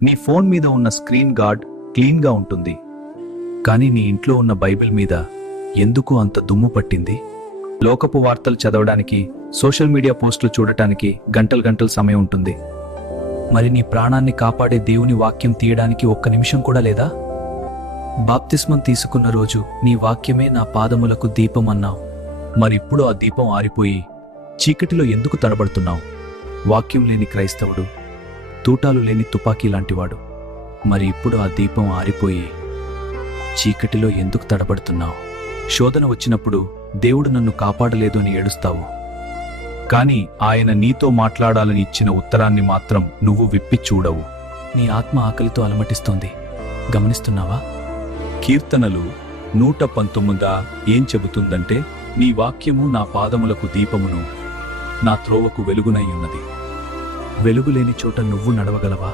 నీ ఫోన్ మీద ఉన్న స్క్రీన్ గార్డ్ క్లీన్గా ఉంటుంది, కానీ నీ ఇంట్లో ఉన్న బైబిల్ మీద ఎందుకు అంత దుమ్ము పట్టింది? లోకపు వార్తలు చదవడానికి, సోషల్ మీడియా పోస్టులు చూడటానికి గంటలు గంటలు సమయం ఉంటుంది. మరి నీ ప్రాణాన్ని కాపాడే దేవుని వాక్యం తీయడానికి ఒక్క నిమిషం కూడా లేదా? బాప్తిస్మం తీసుకున్న రోజు నీ వాక్యమే నా పాదములకు దీపం అన్నావు. మరిప్పుడు ఆ దీపం ఆరిపోయి చీకటిలో ఎందుకు తడబడుతున్నావు? వాక్యం లేని క్రైస్తవుడు, తూటాలు లేని తుపాకీ లాంటివాడు. మరి ఇప్పుడు ఆ దీపం ఆరిపోయి చీకటిలో ఎందుకు తడబడుతున్నావు? శోధన వచ్చినప్పుడు దేవుడు నన్ను కాపాడలేదు అని ఏడుస్తావు, కానీ ఆయన నీతో మాట్లాడాలని ఇచ్చిన ఉత్తరాన్ని మాత్రం నువ్వు విప్పి చూడవు. నీ ఆత్మ ఆకలితో అలమటిస్తోంది, గమనిస్తున్నావా? కీర్తనలు 119 ఏం చెబుతుందంటే, నీ వాక్యము నా పాదములకు దీపమును, నా త్రోవకు వెలుగునై ఉన్నది. వెలుగులేని చోట నువ్వు నడవగలవా?